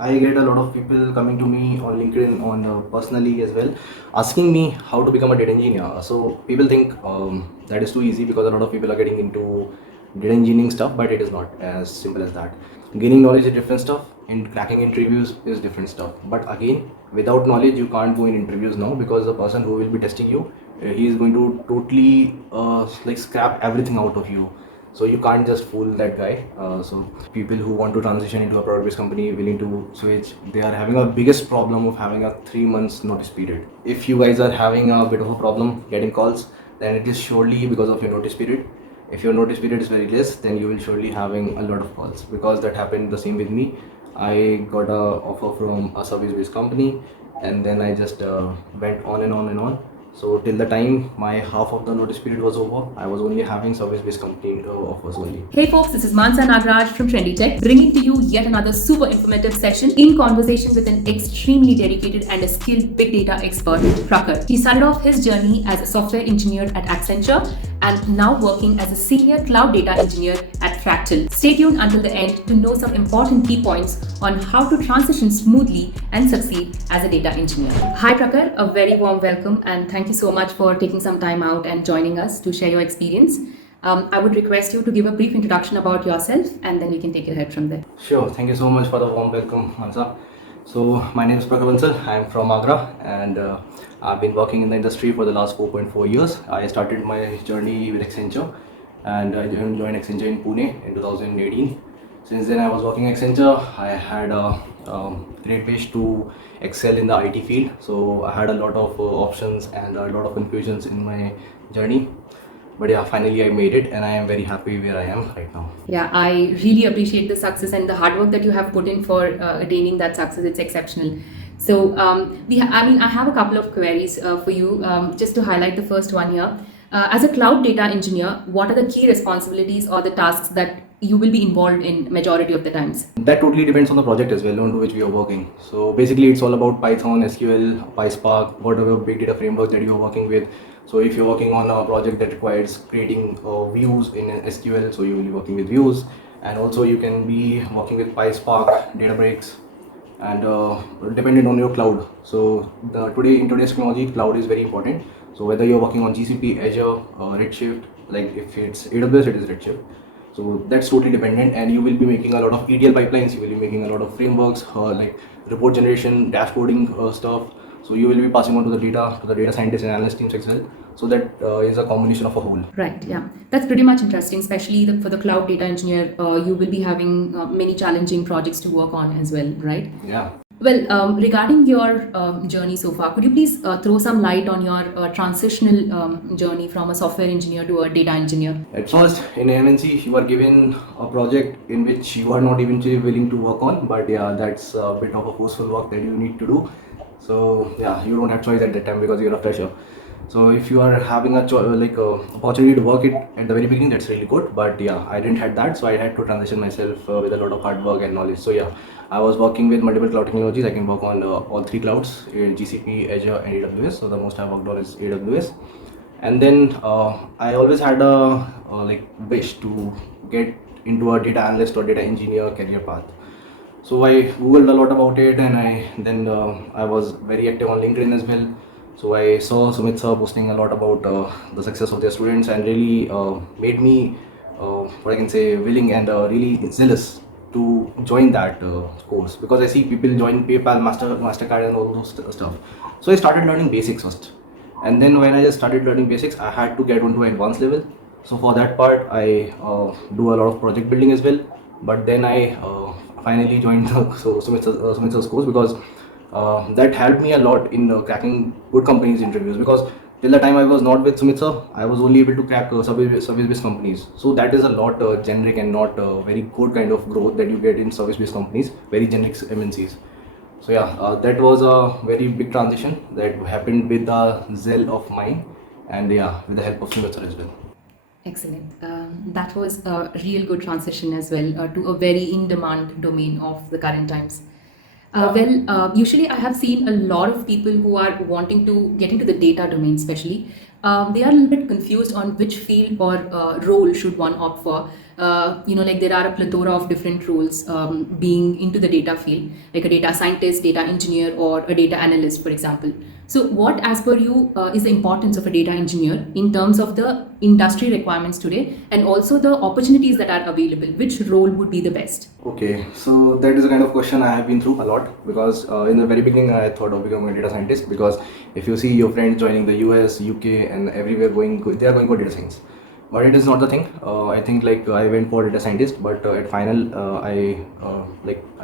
I get a lot of people coming to me on LinkedIn, on personally as well, asking me how to become a data engineer. So people think that is too easy because a lot of people are getting into data engineering stuff, but it is not as simple as that. Gaining knowledge is different stuff, and cracking interviews is different stuff. But again, without knowledge, you can't go in interviews now, because the person who will be testing you, he is going to totally like scrap everything out of you. So you can't just fool that guy. So people who want to transition into a product based company, willing to switch, they are having a biggest problem of having a 3 months notice period. If you guys are having a bit of a problem getting calls, then it is surely because of your notice period. If your notice period is very less, then you will surely having a lot of calls, because that happened the same with me. I got a offer from a service based company, and then I just went on and on and on. So till the time my half of the notice period was over, I was only having service-based company offers only. Hey folks, this is Mansa Nagraj from Trendy Tech, bringing to you yet another super informative session in conversation with an extremely dedicated and a skilled big data expert, Prakhar. He started off his journey as a software engineer at Accenture and now working as a senior cloud data engineer at Fractal. Stay tuned until the end to know some important key points on how to transition smoothly and succeed as a data engineer. Hi Prakhar, a very warm welcome and thank you so much for taking some time out and joining us to share your experience. I would request you to give a brief introduction about yourself and then we can take it ahead from there. Sure, thank you so much for the warm welcome, Mansa. So my name is Prakhar Bansal. I am from Agra, and I've been working in the industry for the last 4.4 years. I started my journey with Accenture, and I joined Accenture in Pune in 2018. Since then I was working at Accenture. I had a great wish to excel in the IT field, so I had a lot of options and a lot of confusions in my journey. But yeah, finally I made it, and I am very happy where I am right now. Yeah, I really appreciate the success and the hard work that you have put in for attaining that success. It's exceptional. So, I have a couple of queries for you, just to highlight the first one here. As a cloud data engineer, what are the key responsibilities or the tasks that you will be involved in majority of the times? That totally depends on the project as well, on which we are working. So basically, it's all about Python, SQL, PySpark, whatever big data framework that you are working with. So if you're working on a project that requires creating views in SQL, so you will be working with views, and also you can be working with PySpark, Databricks, and dependent on your cloud. So in today's technology, cloud is very important. So whether you're working on GCP, Azure, Redshift, like if it's AWS, it is Redshift. So that's totally dependent, and you will be making a lot of ETL pipelines. You will be making a lot of frameworks, like report generation, dashboarding stuff. So you will be passing on to the data scientists and analyst teams as well. So that is a combination of a whole. Right, yeah. That's pretty much interesting, especially for the cloud data engineer. You will be having many challenging projects to work on as well, right? Yeah. Well, regarding your journey so far, could you please throw some light on your transitional journey from a software engineer to a data engineer? At first, in MNC, you are given a project in which you are not even willing to work on, but yeah, that's a bit of a forceful work that you need to do. So yeah, you don't have choice at that time because you're a fresher. So if you are having a opportunity to work it at the very beginning, that's really good. But yeah, I didn't have that, so I had to transition myself with a lot of hard work and knowledge. So yeah, I was working with multiple cloud technologies. I can work on all three clouds: GCP, Azure, and AWS. So the most I worked on is AWS. And then I always had a wish to get into a data analyst or data engineer career path. So I googled a lot about it, and I was very active on LinkedIn as well. So I saw Sumit sir posting a lot about the success of their students, and really made me what I can say willing and really zealous to join that course, because I see people join PayPal, Mastercard, and all those stuff. So I started learning basics first, and then when I just started learning basics, I had to get onto advanced level. So for that part, I do a lot of project building as well. But then I finally joined Sumit sir's course, because that helped me a lot in cracking good companies interviews, because till the time I was not with Sumit sir, I was only able to crack service-based companies. So that is a lot generic and not very good kind of growth that you get in service-based companies, very generic MNCs. So yeah, that was a very big transition that happened with the zeal of mine, and yeah, with the help of Sumit sir as well. Excellent. That was a real good transition as well to a very in-demand domain of the current times. Usually I have seen a lot of people who are wanting to get into the data domain, especially. They are a little bit confused on which field or role should one opt for. like there are a plethora of different roles being into the data field, like a data scientist, data engineer, or a data analyst, for example. So, what, as per you, is the importance of a data engineer in terms of the industry requirements today, and also the opportunities that are available? Which role would be the best? Okay, so that is a kind of question I have been through a lot, because in the very beginning I thought of becoming a data scientist, because if you see your friends joining the US, UK, and everywhere they are going for data science. But it is not the thing. I think like I went for data scientist, but at final I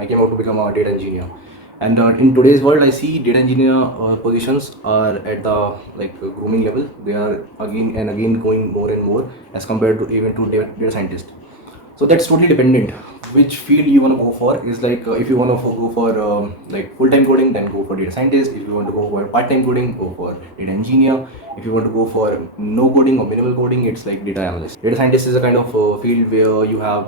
came out to become a data engineer. And in today's world, I see data engineer positions are at the grooming level. They are again and again going more and more as compared to even to data scientist. So that's totally dependent which field you want to go for. Is like if you want to go for full-time coding, then go for data scientist. If you want to go for part-time coding, go for data engineer. If you want to go for no coding or minimal coding, it's like data analyst. Data scientist is a kind of field where you have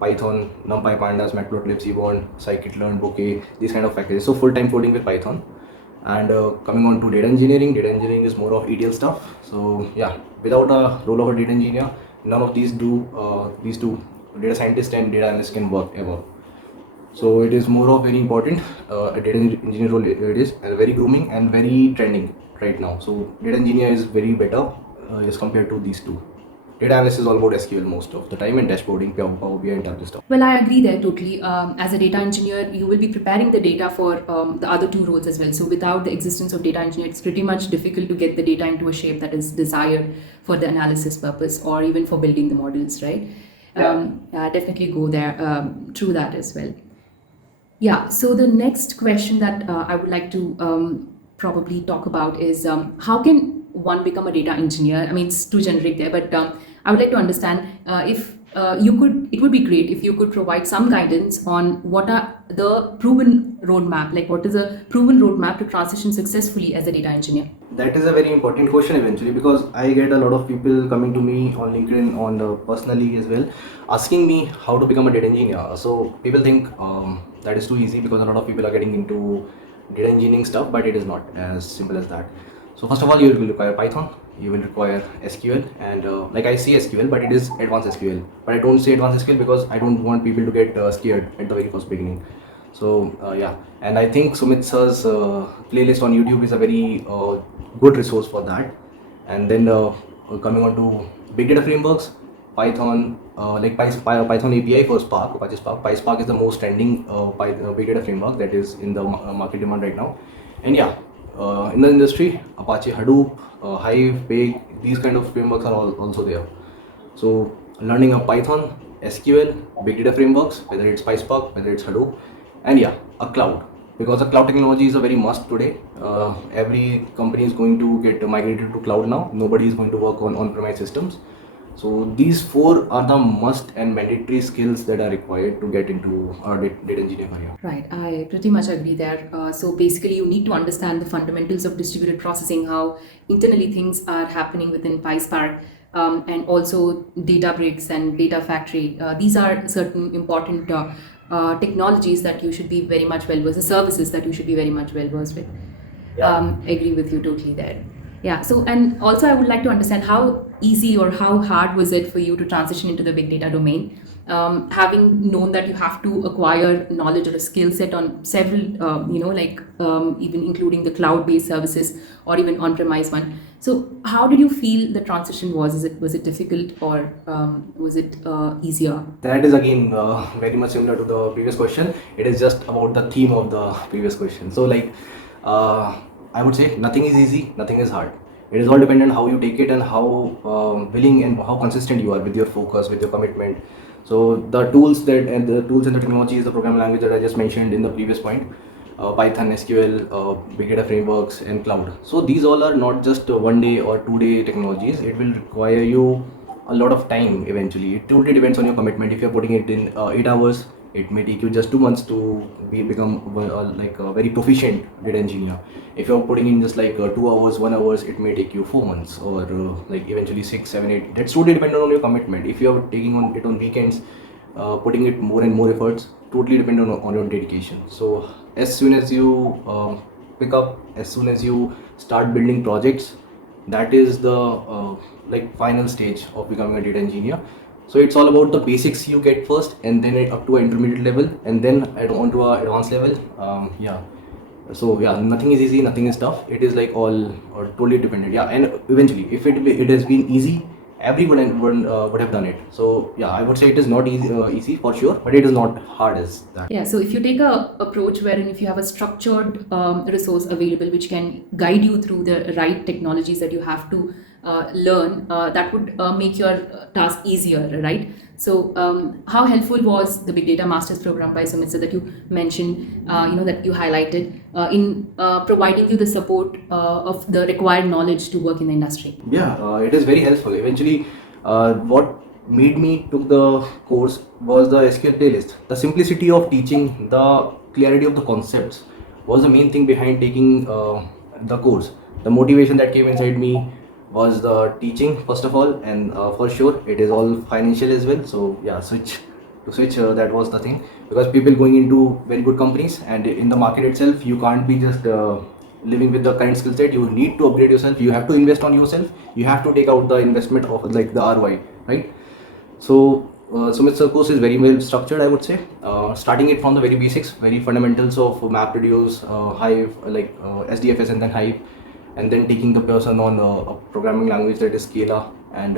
Python, NumPy, Pandas, Matplotlib, Seaborn, scikit-learn, Bokeh, these kind of packages. So full-time coding with Python. And coming on to data engineering is more of ETL stuff. So yeah, without a role of a data engineer, none of these two, data scientist and data analyst, can work ever. So it is more of very important. A data engineer role, it is very grooming and very trending right now. So data engineer is very better as compared to these two. Data analyst is all about SQL most of the time, and dashboarding, Power BI, and Tableau stuff. Well, I agree there totally. As a data engineer, you will be preparing the data for the other two roles as well. So, without the existence of data engineer, it's pretty much difficult to get the data into a shape that is desired for the analysis purpose or even for building the models, right? Definitely go there through that as well. Yeah, so the next question that I would like to probably talk about is how can one become a data engineer? I mean, it's too generic there, but I would like to understand if you could, it would be great if you could provide some guidance on what are the proven roadmap, like what is a proven roadmap to transition successfully as a data engineer? That is a very important question eventually, because I get a lot of people coming to me on LinkedIn, on the personally as well, asking me how to become a data engineer. So people think that is too easy, because a lot of people are getting into data engineering stuff, but it is not as simple as that. So first of all, you will require Python, you will require SQL, and like I say SQL, but it is advanced SQL. But I don't say advanced SQL because I don't want people to get scared at the very first beginning. So yeah, and I think Sumit sir's playlist on YouTube is a very good resource for that. And then coming on to big data frameworks, Python, Python API for Spark, Apache Spark. PySpark is the most trending big data framework that is in the market demand right now. And yeah, in the industry, Apache Hadoop, Hive, Pig, these kind of frameworks are also there. So learning a Python, SQL, big data frameworks, whether it's PySpark, whether it's Hadoop, and yeah, a cloud, because the cloud technology is a very must today. Every company is going to get migrated to cloud now. Nobody is going to work on on-premise systems. So these four are the must and mandatory skills that are required to get into our data engineering career. Right, I pretty much agree there. So basically, you need to understand the fundamentals of distributed processing, how internally things are happening within PySpark, and also Databricks and Data Factory. These are certain important technologies that you should be very much well versed, the services that you should be very much well versed with. Agree with you totally there. Yeah, so and also I would like to understand how easy or how hard was it for you to transition into the big data domain, having known that you have to acquire knowledge or a skill set on several, even including the cloud-based services or even on-premise one. So how did you feel the transition was? Was it difficult or was it easier? That is again very much similar to the previous question. It is just about the theme of the previous question. So I would say nothing is easy, nothing is hard. It is all dependent on how you take it and how willing and how consistent you are with your focus, with your commitment. So the tools and the technologies, the programming language that I just mentioned in the previous point, Python, SQL, big data frameworks, and cloud. So these all are not just 1 day or 2 day technologies. It will require you a lot of time eventually. It totally depends on your commitment. If you're putting it in 8 hours, it may take you just 2 months to become a very proficient data engineer. If you're putting in just 2 hours, 1 hour, it may take you 4 months or eventually 6, 7, 8. That's totally dependent on your commitment. If you're taking on it on weekends, putting it more and more efforts, totally dependent on your dedication. So as soon as you pick up, as soon as you start building projects, that is the final stage of becoming a data engineer. So it's all about the basics you get first, and then up to an intermediate level, and then on to a advanced level. Yeah. So yeah, nothing is easy, nothing is tough. It is like all or totally dependent. Yeah, and eventually, if it has been easy, everyone would have done it. So yeah, I would say it is not easy for sure, but it is not hard as that. Yeah, so if you take a approach wherein if you have a structured resource available which can guide you through the right technologies that you have to learn, that would make your task easier, right? So, how helpful was the Big Data Masters program by Sumit sir that you mentioned, that you highlighted in providing you the support of the required knowledge to work in the industry? Yeah, it is very helpful. Eventually, what made me took the course was the SQL playlist. The simplicity of teaching, the clarity of the concepts was the main thing behind taking the course. The motivation that came inside me was the teaching first of all, and for sure it is all financial as well. So yeah, switch that was the thing, because people going into very good companies, and in the market itself you can't be just living with the current skill set. You need to upgrade yourself, you have to invest on yourself, you have to take out the investment of like the ROI, right? So Sumit sir course is very well structured, I would say, starting it from the very basics, very fundamentals of MapReduce, Hive, SDFS, and then Hive, and then taking the person on a programming language that is Scala and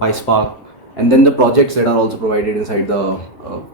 PySpark, and then the projects that are also provided inside the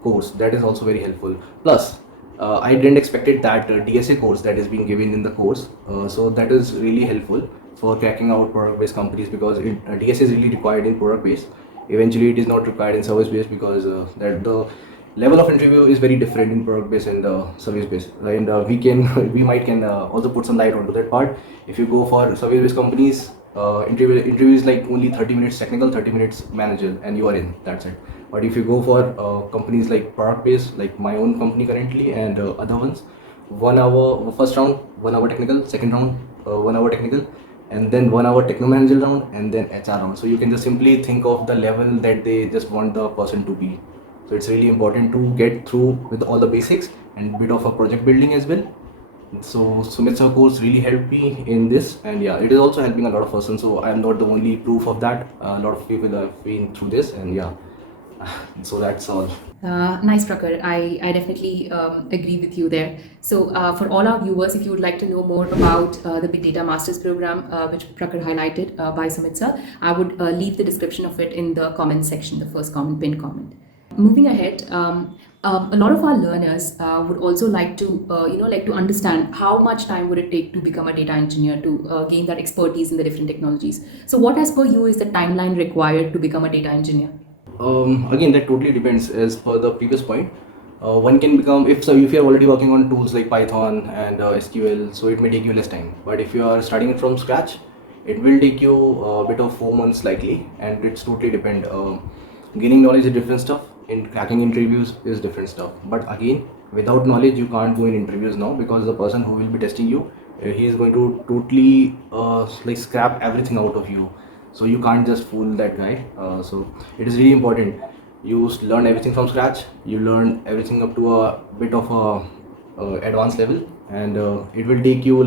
course, that is also very helpful. Plus, I didn't expected that DSA course that is being given in the course, so that is really helpful for cracking out product-based companies, because DSA is really required in product-based. Eventually, it is not required in service-based, because that the level of interview is very different in product-based and service-based. And we might can also put some light onto that part. If you go for service-based companies, interview is like only 30 minutes technical, 30 minutes manager, and you are in. That's it. But if you go for companies like product-based, like my own company currently and other ones, 1 hour first round, 1 hour technical, second round, 1 hour technical, and then 1 hour techno-managerial round, and then HR round. So you can just simply think of the level that they just want the person to be. So it's really important to get through with all the basics and bit of a project building as well. So Sumit sir course really helped me in this, and yeah, it is also helping a lot of persons. So I am not the only proof of that. A lot of people have been through this, and yeah, so that's all. Nice, Prakhar. I definitely agree with you there. So, for all our viewers, if you would like to know more about the Big Data Masters program, which Prakhar highlighted by Sumit sir, I would leave the description of it in the comment section, the first comment, pinned comment. Moving ahead, a lot of our learners would also like to, like to understand how much time would it take to become a data engineer to gain that expertise in the different technologies. So, what, as per you, is the timeline required to become a data engineer? Again, that totally depends. As per the previous point, one can become, if you're already working on tools like Python and SQL, so it may take you less time. But if you are starting it from scratch, it will take you a bit of 4 months likely, and it's totally depend. Gaining knowledge is different stuff. In cracking interviews is different stuff. But again, without knowledge, you can't go in interviews now, because the person who will be testing you, he is going to totally scrap everything out of you. So you can't just fool that guy. So it is really important. You learn everything from scratch. You learn everything up to a bit of a advanced level, and it will take you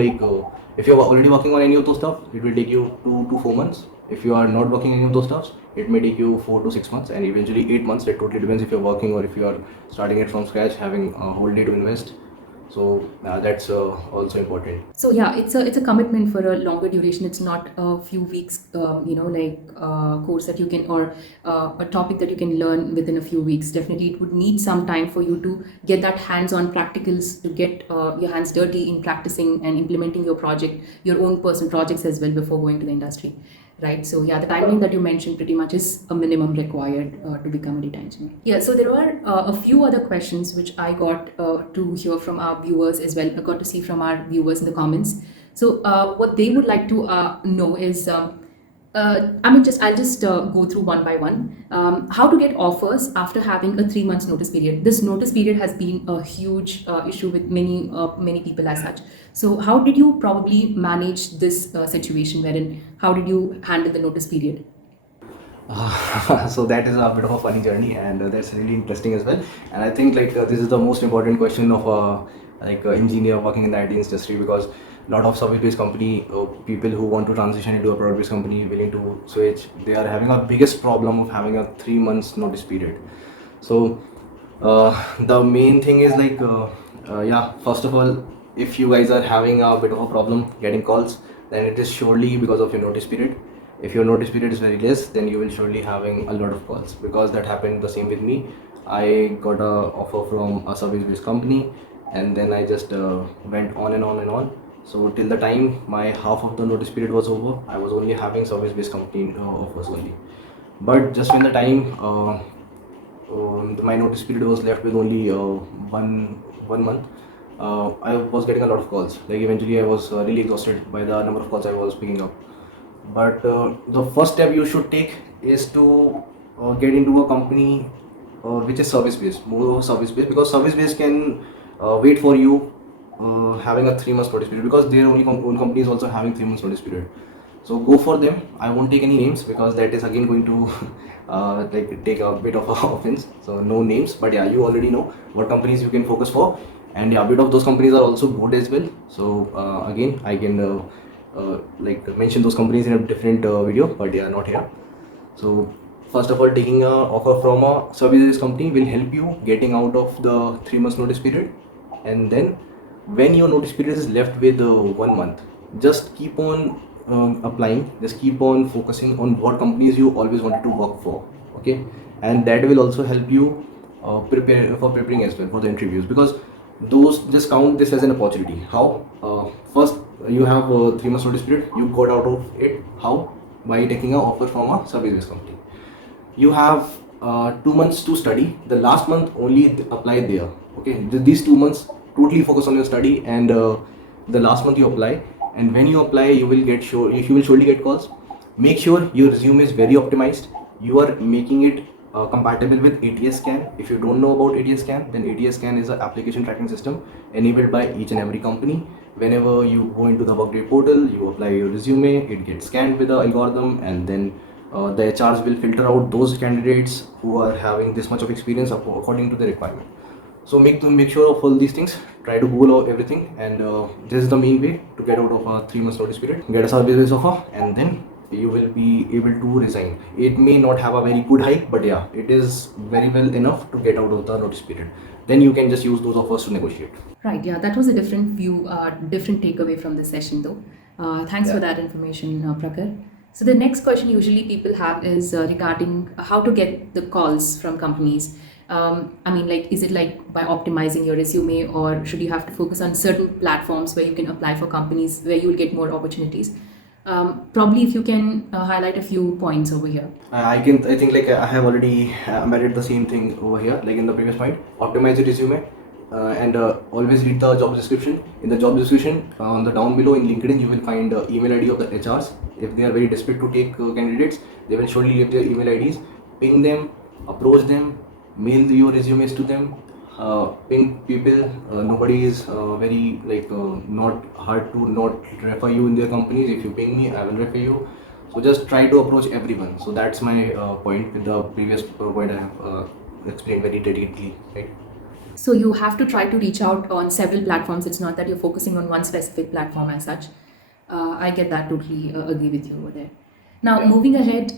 if you're already working on any of those stuff, it will take you 2 to 4 months. If you are not working any of those stuffs, it may take you 4 to 6 months, and eventually 8 months. That totally depends if you're working or if you are starting it from scratch, having a whole day to invest. So that's also important. So yeah, it's a commitment for a longer duration. It's not a few weeks, course that you can, or a topic that you can learn within a few weeks. Definitely, it would need some time for you to get that hands-on practicals, to get your hands dirty in practicing and implementing your project, your own personal projects as well before going to the industry. Right, so yeah, the timeline that you mentioned pretty much is a minimum required to become a data engineer. Yeah, so there are a few other questions which I got to hear from our viewers as well. I got to see from our viewers in the comments. So what they would like to know is, I'll just go through one by one. How to get offers after having a 3 months notice period. This notice period has been a huge issue with many people as such. So how did you probably manage this situation, wherein how did you handle the notice period? So that is a bit of a funny journey, and that's really interesting as well. And I think this is the most important question of like engineer working in the IT industry, because a lot of service-based company people who want to transition into a product-based company willing to switch, they are having a biggest problem of having a 3 months notice period. So the main thing is like yeah, first of all, if you guys are having a bit of a problem getting calls, then it is surely because of your notice period. If your notice period is very less, then you will surely having a lot of calls, because that happened the same with me. I got a offer from a service based company, and then I just went on and on and on. So till the time my half of the notice period was over, I was only having service based company offers only. But just when the time my notice period was left with only one month, I was getting a lot of calls. Like eventually, I was really exhausted by the number of calls I was picking up. But the first step you should take is to get into a company which is service based, more service based, because service based can wait for you having a 3 months notice period, because their own company is also having 3 months notice period. So go for them. I won't take any names because that is again going to like take a bit of offense. So no names, but yeah, you already know what companies you can focus for, and yeah, a bit of those companies are also good as well. So again, I can like mention those companies in a different video, but yeah, not here. So first of all, taking a offer from a services company will help you getting out of the 3 months notice period, and then when your notice period is left with 1 month, just keep on applying, just keep on focusing on what companies you always wanted to work for. Okay, and that will also help you prepare for preparing as well for the interviews, because those just count this as an opportunity. How? First, you have a 3 months notice period, you got out of it. How? By taking an offer from a service based company. You have 2 months to study. The last month only apply there. Okay, these 2 months totally focus on your study, and the last month you apply. And when you apply, you will get you will surely get calls. Make sure your resume is very optimized. You are making it compatible with ATS Scan. If you don't know about ATS Scan, then ATS Scan is an application tracking system enabled by each and every company. Whenever you go into the Workday portal, you apply your resume, it gets scanned with the algorithm, and then the HRs will filter out those candidates who are having this much of experience according to the requirement. So make sure of all these things. Try to Google out everything, and this is the main way to get out of a 3 months notice period. Get a service offer, and then you will be able to resign. It may not have a very good hike, but yeah, it is very well enough to get out of the notice period. Then you can just use those offers to negotiate. Right, yeah, that was a different view, different takeaway from this session though. Thanks for Yeah. that information, Prakhar. So the next question usually people have is regarding how to get the calls from companies. I mean, like, is it like by optimizing your resume, or should you have to focus on certain platforms where you can apply for companies where you will get more opportunities? Probably if you can highlight a few points over here. I think like I have already embedded the same thing over here, like in the previous point. Optimize your resume, and always read the job description. In the job description, on the down below in LinkedIn, you will find email ID of the HRs. If they are very desperate to take candidates, they will surely leave their email IDs. Ping them, approach them, mail your resumes to them. Ping people. Nobody is very like not hard to not refer you in their companies. If you ping me, I will refer you. So just try to approach everyone. So that's my point with the previous point I have explained very dedicatedly, right? So you have to try to reach out on several platforms. It's not that you're focusing on one specific platform as such. I get that, totally agree with you over there. Now, Yeah. moving ahead,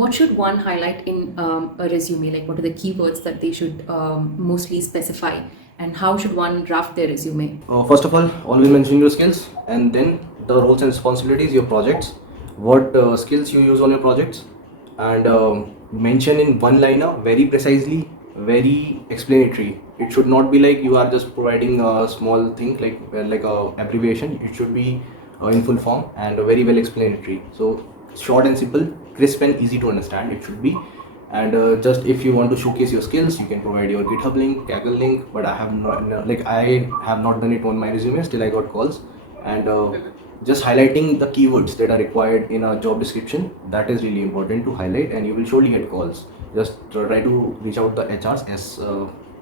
what should one highlight in a resume? Like, what are the keywords that they should mostly specify, and how should one draft their resume? First of all, always mention your skills, and then the roles and responsibilities, your projects, what skills you use on your projects, and mention in one liner very precisely, very explanatory. It should not be like you are just providing a small thing like a abbreviation. It should be in full form and very well explanatory. So short and simple, crisp and easy to understand. It should be. And just if you want to showcase your skills, you can provide your GitHub link, Kaggle link. But I have not like I have not done it on my resume. Still, I got calls, and just highlighting the keywords that are required in a job description, that is really important to highlight, and you will surely get calls. Just try to reach out the HRs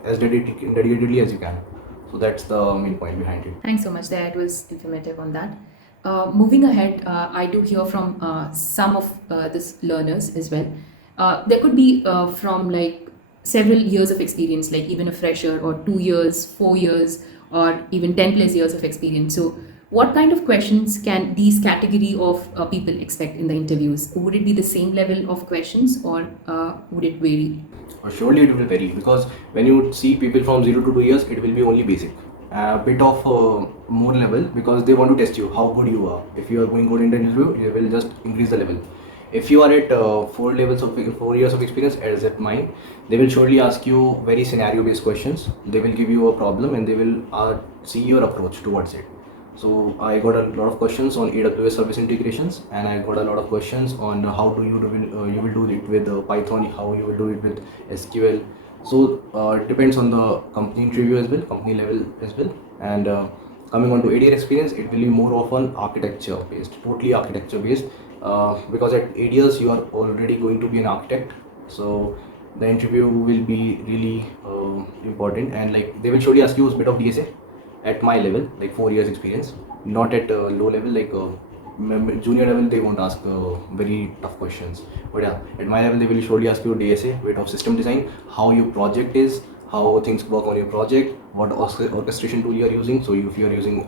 as dedicatedly as you can. So that's the main point behind it. Thanks so much. There, it was informative on that. Moving ahead, I do hear from some of these learners as well. There could be from like several years of experience, like even a fresher, or 2 years, 4 years, or even 10 plus years of experience. So what kind of questions can these category of people expect in the interviews? Would it be the same level of questions, or would it vary? Surely it will vary, because when you see people from 0 to 2 years, it will be only basic. A bit of more level, because they want to test you how good you are. If you are going good in the interview, you will just increase the level. If you are at 4 years of experience, as at mine, they will surely ask you very scenario based questions. They will give you a problem and they will see your approach towards it. So I got a lot of questions on AWS service integrations, and I got a lot of questions on how do you will do it with Python, how you will do it with SQL. So it depends on the company interview as well, company level as well. And coming on to 8 year experience, it will be more often architecture based, totally architecture based, because at 8 years you are already going to be an architect. So the interview will be really important, and like they will surely ask you a bit of DSA at my level, like 4 years experience, not at low level, like junior level. They won't ask very tough questions, but yeah, at my level they will surely ask you DSA, bit of system design, how your project is, how things work on your project, what orchestration tool you are using. So if you are using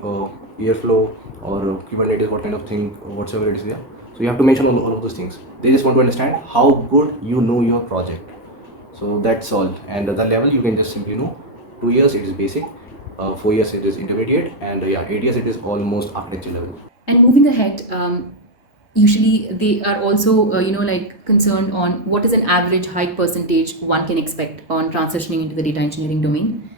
Airflow or Kubernetes, what kind of thing, whatsoever it is there. So you have to mention all of those things. They just want to understand how good you know your project. So that's all. And the level you can just simply know. 2 years it is basic, 4 years it is intermediate, and 8 years it is almost architecture level. And moving ahead, usually they are also, like concerned on what is an average hike percentage one can expect on transitioning into the data engineering domain.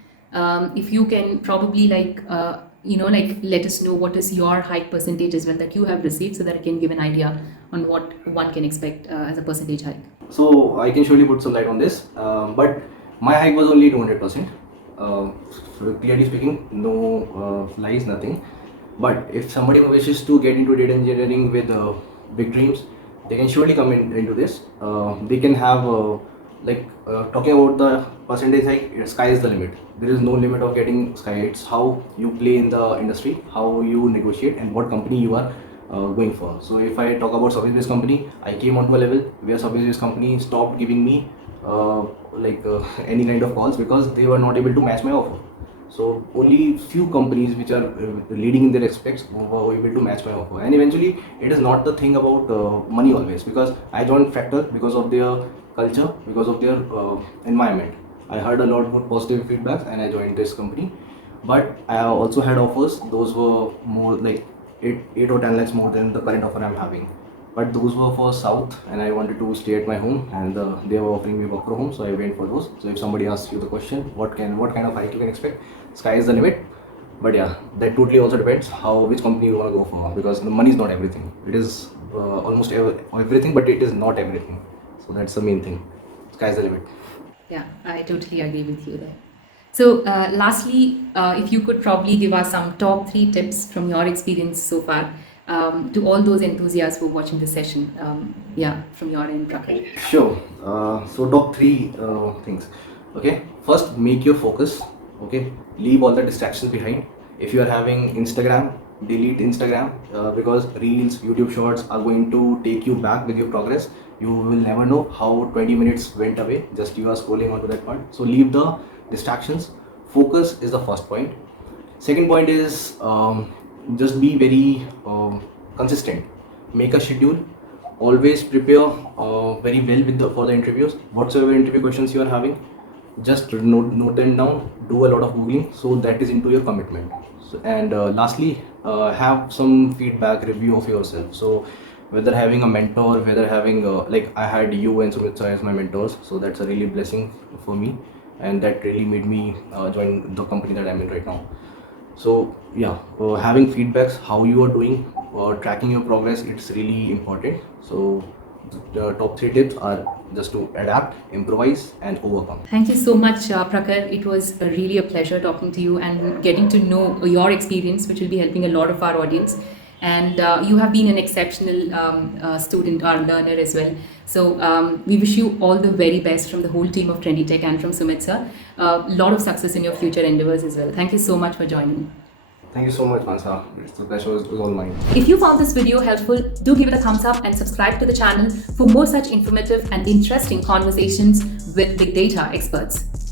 If you can probably let us know what is your hike percentage as well that you have received, so that I can give an idea on what one can expect as a percentage hike. So I can surely put some light on this, but my hike was only 200%. Clearly speaking, no lies, nothing. But if somebody wishes to get into data engineering with big dreams, they can surely come into this. They can have talking about the percentage hike, sky is the limit. There is no limit of getting sky. It's how you play in the industry, how you negotiate, and what company you are going for. So if I talk about service-based company, I came onto a level where service-based company stopped giving me any kind of calls, because they were not able to match my offer. So only few companies which are leading in their aspects were able to match my offer. And eventually it is not the thing about money always, because I joined Fractal because of their culture, because of their environment. I heard a lot of positive feedbacks and I joined this company. But I also had offers, those were more like 8 or 10 lakhs more than the current offer I'm having. But those were for South, and I wanted to stay at my home, and they were offering me work from home, so I went for those. So if somebody asks you the question, what kind of hike you can expect, sky is the limit. But yeah, that totally also depends which company you want to go for, because the money is not everything. It is almost everything, but it is not everything. So that's the main thing. Sky is the limit. Yeah, I totally agree with you there. So lastly, if you could probably give us some top 3 tips from your experience so far, to all those enthusiasts who are watching this session, from your end, Prakhar. Sure. So top 3 things. Okay. First, make your focus. Okay. Leave all the distractions behind. If you are having Instagram, delete Instagram, because Reels, YouTube Shorts are going to take you back with your progress. You will never know how 20 minutes went away. Just you are scrolling onto that point. So leave the distractions. Focus is the first point. Second point is just be very consistent. Make a schedule. Always prepare very well for the interviews. Whatsoever interview questions you are having, just note them down. Do a lot of googling, so that is into your commitment. So, and lastly, have some feedback review of yourself. So whether having a mentor, whether having like I had you and Sumit as my mentors, so that's a really blessing for me, and that really made me join the company that I'm in right now. So yeah, having feedbacks, how you are doing, tracking your progress, it's really important. So the top 3 tips are just to adapt, improvise, and overcome. Thank you so much, Prakhar. It was really a pleasure talking to you and getting to know your experience, which will be helping a lot of our audience. And you have been an exceptional student or learner as well. So we wish you all the very best from the whole team of Trendy Tech and from Sumit sir. A lot of success in your future endeavors as well. Thank you so much for joining. Thank you so much, Mansa. The pleasure was all mine. If you found this video helpful, do give it a thumbs up and subscribe to the channel for more such informative and interesting conversations with big data experts.